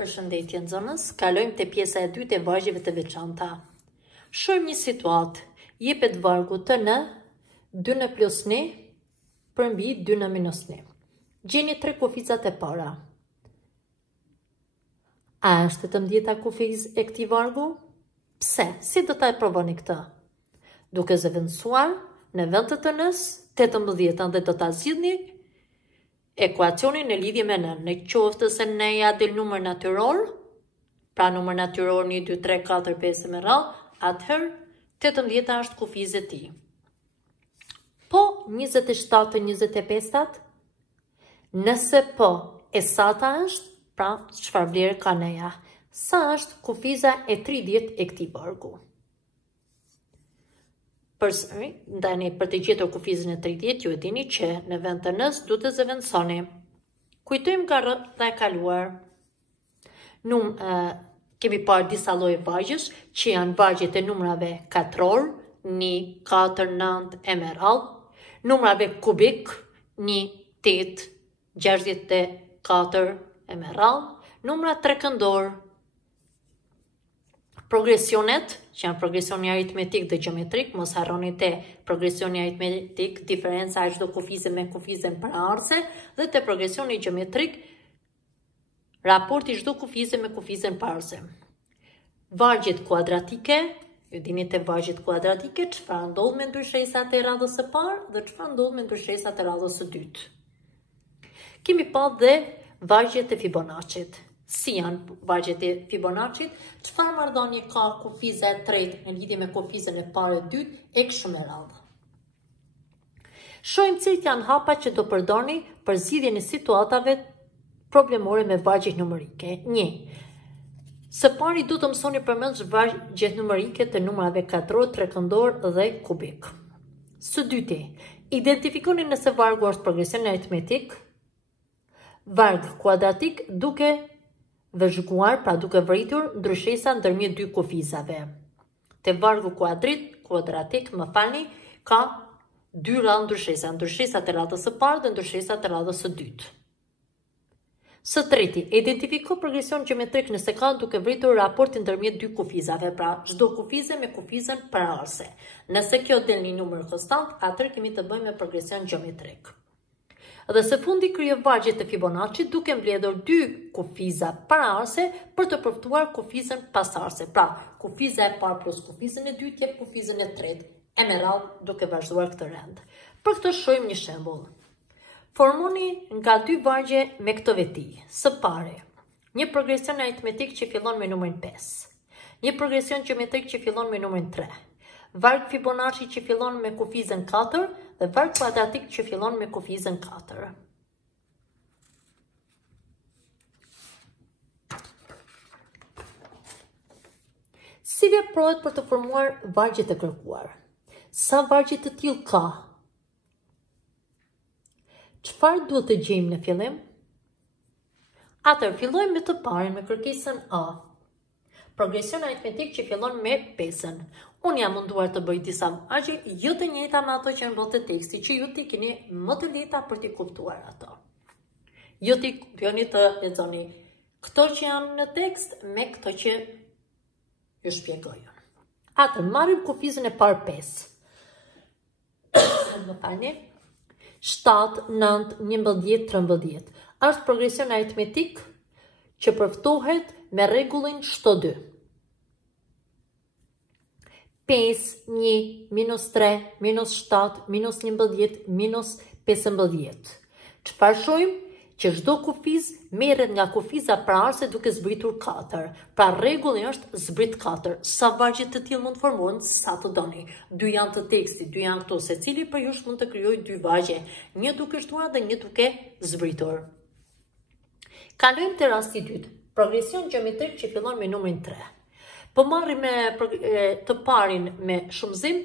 Përshëndetje nxënës, kalojmë te pjesa e dytë e vargjeve të veçanta. Shohim një situatë. Jepet vargu të n 2 n plus n përmbi 2 n minus n. Gjeni tre kufizat e para. A është 18-ta kufizë e këtij vargu? Pse? Si do ta provoni këtë? Duke zëvendësuar në vend të n-s 18-ën dhe do ta zgjidhni ekuacionin në lidhje me n. Në qoftë se n-ja del numër natyror, pra numër natyror 1, 2, 3, 4, 5 me radhë, atëherë 18 është kufizë e tij. Po 27 e 25-tat? Nëse po, e sata është, pra çfarë vlerë ka n-ja? Sa është kufiza e 30 e këtij vargu? Përsëri, ndani për të gjetur kufizën e 30, ju e dini që në vend të n-s duhet të zëvendësoni. Kujtojmë nga rrota e kaluar. Kemi parë disa lloje vargjesh që janë vargjet e numrave katror, 1, 4, 9 e me radhë, numrave kubik, 1, 8, 64 e me radhë, numra trekëndor, progresionet, që janë progresioni aritmetik dhe gjeometrik, mos harroni te progresioni aritmetik, diferenca e çdo kufize me kufizën paraardhëse, dhe te progresioni gjeometrik, raporti çdo kufize me kufizën paraardhëse. Vargjet kuadratike, ju dini te vargjet kuadratike, çfarë ndodh me ndryshesat e radhës së parë dhe çfarë ndodh me ndryshesat e radhës së dytë. Kemi pa dhe vargjet e Fibonacit. Si janë vargjet e Fibonacit, çfarë marrëdhënie ka kufiza e tretë në lidhje me kufizën e parë e dytë e kështu me radhë. Shohim cilat janë hapat që do përdorni për zgjidhjen e situatave problemore me vargje numerike. 1. Së pari duhet të mësoni përmend vargjet numerike të numrave katror, trekëndor dhe kubik. Së dyti, identifikoni nëse vargu është progresion aritmetik, varg kuadratik duke vëzhguar, pra duke vritur ndryshesa ndërmjet dy kufizave. Te vargu kuadratik, ka dy radhë ndryshesa, ndryshesat e radhës së parë dhe ndryshesat e radhës së dytë. Së treti, identifiko progresion gjeometrik nëse ka duke vritur raportin ndërmjet dy kufizave, pra çdo kufize me kufizën paraardhëse. Nëse kjo del një numër konstant, atëherë kemi të bëjmë me progresion gjeometrik. Dhe së fundi kryo vargjet e Fibonacci duke mbledhur dy kufiza paraardhëse për të përfituar kufizën pasardhëse. Pra, kufiza e parë plus kufizën e dytë jep kufizën e tretë, e me radhë duke vazhduar këtë rend. Për këtë shohim një shembull. Formoni nga dy vargje me këtë veti. Së pari, një progresion aritmetik që fillon me numrin 5, një progresion gjeometrik që fillon me numrin 3, varg Fibonacci që fillon me kufizën 4 dhe varg kuadratik që fillon me kufizën 4. Si veprohet për të formuar vargjet e kërkuar? Sa vargje të tillë ka? Çfarë duhet të gjejmë në fillim? Atëherë fillojmë me të parën, me kërkesën A. Progresion aritmetik që fillon me 5-ën. Unë jam munduar të bëj disa vargje, jo të njëjta me ato që në botë teksti, që ju t'i keni më të lehta për t'i kuptuar ato. Jo t'i kuptoni të lexoni këto që janë në tekst me këto që ju shpjegojnë. Atëherë marrim kufizën e parë 5. Më falni. 7, 9, 11, 13. Është progresion aritmetik që përftohet me rregullin shto 2. 5, 1, minus 3, minus 7, minus 11, minus 15. Çfarë shohim? Që çdo kufiz merret nga kufiza paraardhëse duke zbritur 4. Pra rregulli është zbrit 4. Sa vargje të tillë mund të formohen, sa të doni. 2 janë të tekstit, 2 janë këto, secili për jush mund të krijojë 2 vargje, një duke shtuar dhe një duke zbritur. Kalojmë te rasti i dytë. Progresion gjeometrik që fillon me numrin 3. Po marrim të parin me shumëzim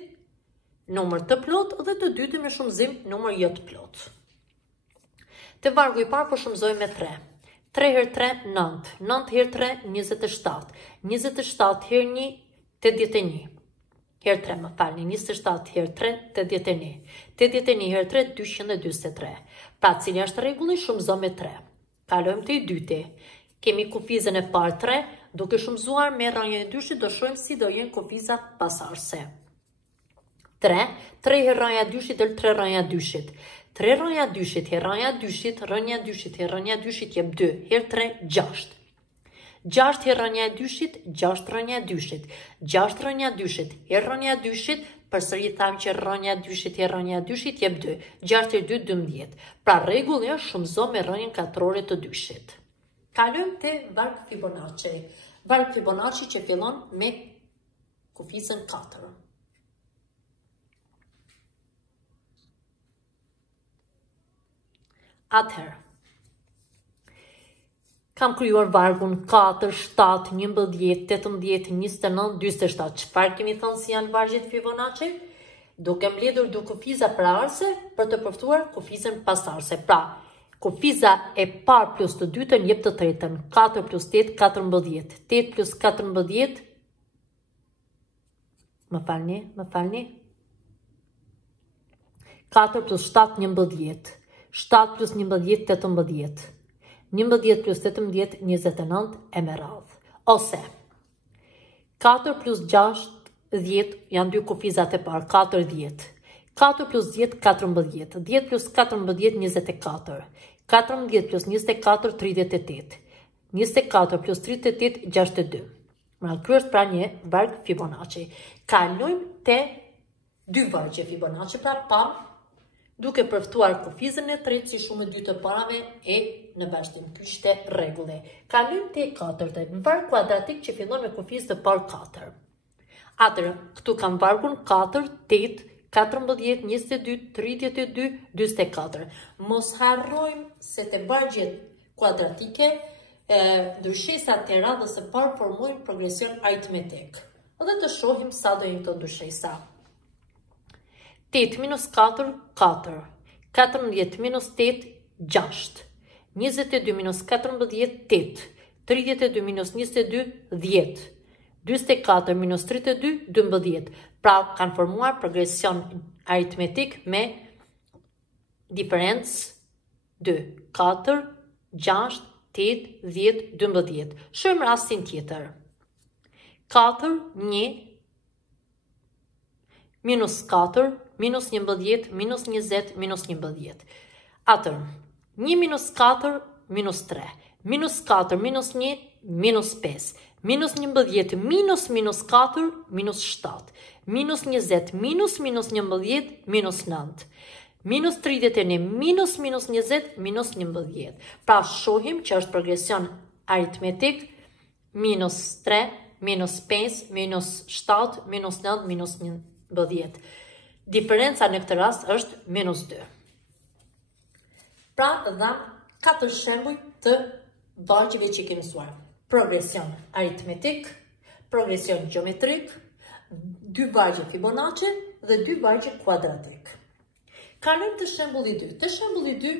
numër të plot dhe të dytën me shumëzim numër jo të plot. Te vargu i parë po shumëzoj me 3. 3 herë 3, 9. 9 herë 3, 27. 27 herë 1, 81. Herë 3, më falni. 27 herë 3, 81. 81 herë 3, 243. Pra, cili është rregulli? Shumëzo me 3. Kalojmë te i dyti. Kemi kufizën e parë 3, duke shumëzuar me rrënjën e dyshit do shohim si do jenë kufizat pasardhëse. 3 herë rrënja e dyshit dhe 3 rrënja e dyshit. 3 rrënja e dyshit herë rrënja e dyshit, rrënja e dyshit herë rrënja e dyshit jep 2, herë 3 6. 6 herë rrënja e dyshit, 6 rrënja e dyshit. 6 rrënja e dyshit herë rrënja e dyshit, përsëri thamë që rrënja e dyshit herë rrënja e dyshit jep 2. 6 herë 2 12. Pra rregulli është shumëzo me rrënjën katrore të dyshit. Kalojmë te vargu Fibonacci. Vargu Fibonacci që fillon me kufizën 4. Atëherë, kam krijuar vargun 4, 7, 11, 18, 29, 47. Çfarë kemi thënë si janë vargjet Fibonacci? Duke mbledhur dy kufiza paraqëse për të përftuar kufizën pasardhëse. Pra, kufiza e parë plus të dytën jep të tretën. 4 plus 8, 14. 8 plus 14, më falni. 4 plus 7, 11. 7 plus 11, 18. 11 plus 18, 29 e me radhë. Ose, 4 plus 6, 10, janë dy kufizat e parë, 4, 10. 4 plus 10, 14. 10 plus 14, 24. 14 plus 24, 38. 24 plus 38, 62. Ky është pra një varg Fibonacci. Kalojmë te dy vargje Fibonacci, pra pam duke përftuar kufizën e tretë si shumë e dy të parave e në vazhdim. Ky ishte rregulli. Kalojmë te e katërta, varg kuadratik që fillon me kufizë të parë 4. Atëherë, këtu kam vargun 4, 8, 14, 22, 32, 24. Mos harrojmë se te vargjet kuadratike ndryshesat e radhës së parë formojnë progresion aritmetik. Dhe të shohim sa do jenë këto ndryshesa. 8 minus 4, 4. 14 minus 8, 6. 22 minus 14, 8. 32 minus 22, 10. 24 minus 32, 12. Pra, kanë formuar progresion aritmetik me diferencë 2. 4, 6, 8, 10, 12. Shohim rastin tjetër. 4, 1, minus 4, minus 11, minus 20, minus 11. Atër, 1 minus 4, minus 3. Minus 4, minus 1, minus 5. Minus 11, minus 4, minus 7. Minus 20, minus 11, minus 9. Minus 31, minus 20, minus 11. Pra shohim që është progresion aritmetik, minus 3, minus 5, minus 7, minus 9, minus 11. Diferenca në këtë rast është minus 2. Pra, dham 4 shembuj të vargjeve që kemi mësuar. Progresion aritmetik, progresion geometrik, 2 vargje Fibonacci dhe 2 vargje kuadratik. Kalojmë të shembulli 2. Të shembulli 2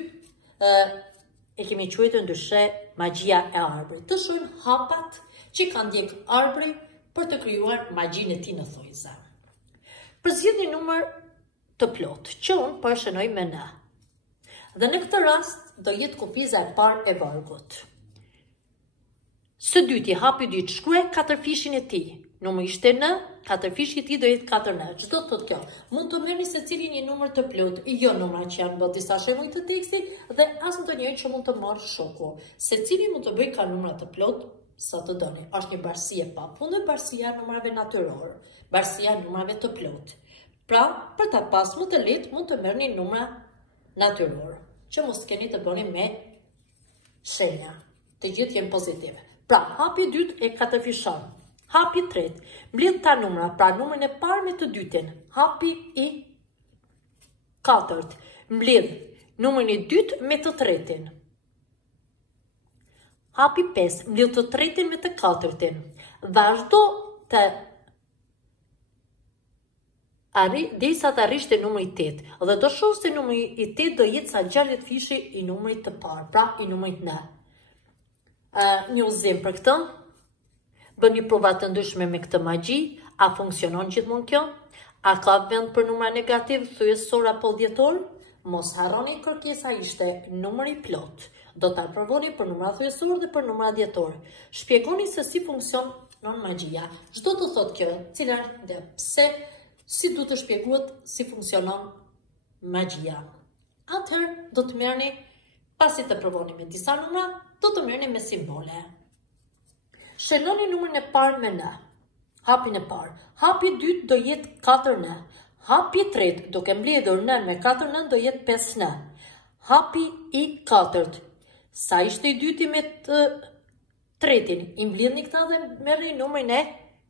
e kemi quajtur ndryshe magjia e arbrit. Të shohim hapat që kanë ndjek arbri për të krijuar magjinë e tij në thojza. Përzgjedh një numër të plot, që unë po e shënoj me n. Dhe në këtë rast do jetë kufiza e parë e vargut. Së dyti, hapi 2, shkruaj 4 fishin e tij. Numri ishte n, 4 fishi i tij do jetë 4n. Çdo të thotë kjo? Mund të merrni secili një numër të plot, jo numra që janë bërë disa shembuj të tekstit dhe as ndonjëherë që mund të marrë shoku. Secili mund të bëjë ka numra të plot sa të doni. Është një barësi e papundër, barësia e numrave natyror, barësia e numrave të plot. Pra, për ta pas më të lehtë mund të merrni numra natyror, që mos keni të bëni me shenja. Të gjithë jenë pozitive. Pra, hapi 2 e 4 fishon. Hapi 3, mbledh ta numra, pra numrin e parë me të dytin. Hapi i 4, mbledh numrin e dytë me të tretin. Hapi 5, mbledh të tretin me të katërtin. Vazhdo të derisa të arrish te numri 8. Dhe do shoh se numri i 8 do jetë sa 60 fishi i numrit të parë, pra i numrit 9. Një uzim për këtë. Bëni prova të ndryshme me këtë magji, a funksionon gjithmonë kjo? A ka vend për numra negativ, thyesor apo dhjetor? Mos harroni kërkesa ishte numri plot. Do ta provoni për numra thyesor dhe për numra dhjetor. Shpjegoni se si funksionon magjia. Çdo të thotë kjo, cila dhe pse, si du të shpjeguat si funksionon magjia. Atëherë do të merrni, pasi të provoni me disa numra, do të merrni me simbole. Shënoni numrin e parë me në. Hapin e parë. Hapi i dytë do jetë 4 në. Hapi i tretë, duke mbledhur nën me 4 në, do jetë 5 në. Hapi i katërt. Sa ishte i dyti me të tretin? I mbledhni këta dhe merrni numrin e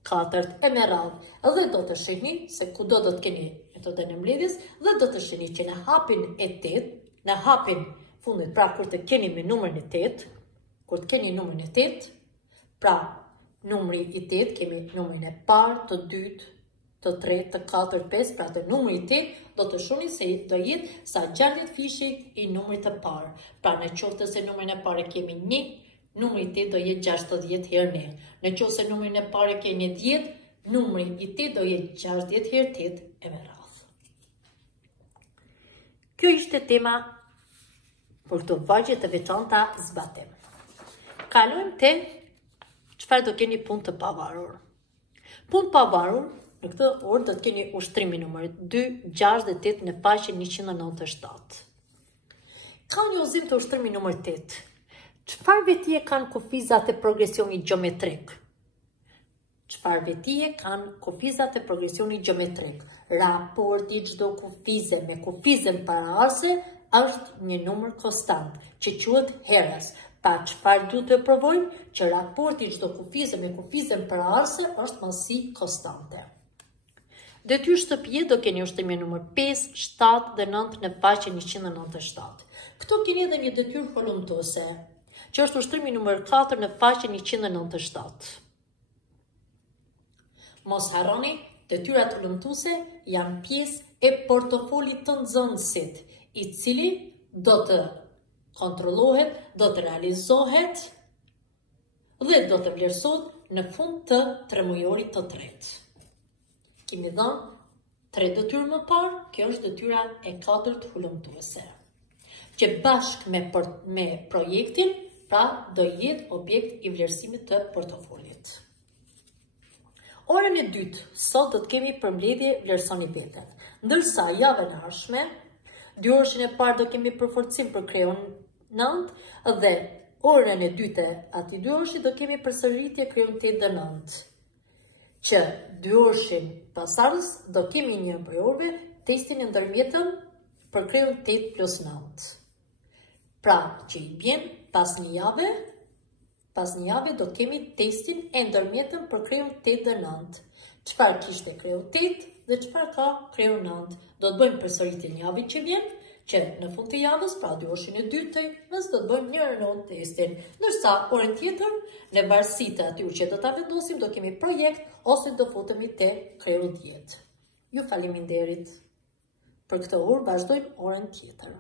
katërt e me radhë. Edhe do të shihni se kudo do të keni metodën e mbledhjes dhe do të shihni që në hapin e 8, në hapin fundit, pra kur të keni me numrin e 8, kur të keni numrin e 8, pra numri i 8, kemi numrin e parë, të dytë, të tretë, të katërt, 5, pra të numri i 8, do të shohni se do jetë sa 60 fishi i numrit të parë. Pra në qoftë se numrin e parë kemi 1, numri i 8 do jetë 60 herë 1. Në qoftë se numrin e parë kemi 10, numri i 8 do jetë 60 herë 8 e me radhë. Kjo ishte tema për këto vargje të veçanta zbatim. Kalojmë te çfarë do keni punë të pavarur. Punë pavarur, në këtë orë do të keni ushtrimin numër 2, 6 dhe 8 në faqen 197. Ka një udhëzim të ushtrimi numër 8. Çfarë vetije kanë kufizat e progresionit gjeometrik? Çfarë vetije kanë kufizat e progresionit gjeometrik? Raporti çdo kufize me kufizën paraardhëse është një numër konstant, që quhet herës. Pa çfarë du të provojmë? Që raporti çdo kufize me kufizën paraardhëse është masi konstante. Detyrë shtëpie do keni ushtrimin numër 5, 7 dhe 9 në faqen 197. Këto keni edhe një detyrë holumtuese, që është ushtrimi numër 4 në faqen 197. Mos harroni, detyrat holumtuese janë pjesë e portofolit të nxënësit, i cili do të kontrollohet, do të realizohet dhe do të vlerësohet në fund të tremujorit të tretë. Kemi dhënë 3 detyrë më parë, kjo është detyra e 4 hulumtuese, që bashkë me projektin, pra do jetë objekt i vlerësimit të portofolit. Orën e dytë, sot do të kemi përmbledhje vlerësoni veten. Ndërsa javën e ardhshme, 2 orëshin e parë do kemi përforcim për kreun 9 dhe orën e dytë ati 2 orëshi do kemi përsëritje kreun 8 dhe 9. Që 2 orëshin pasardhës do kemi një prej orëve testin e ndërmjetëm për kreun 8 plus 9. Pra që i bjen pas një jave do kemi testin e ndërmjetëm për kreun 8 dhe 9. Çfarë kishte kreu 8 dhe çfarë ka kreu 9. Do të bëjmë përsëritje një javë që vjen, që në fund të javës, pra 2 orëshin e dytë, do të bëjmë një herë testin. Ndërsa orën tjetër, në varësi të aty që do ta vendosim, do kemi projekt ose do futemi te kreu 10. Ju faleminderit. Për këtë orë vazhdojmë orën tjetër.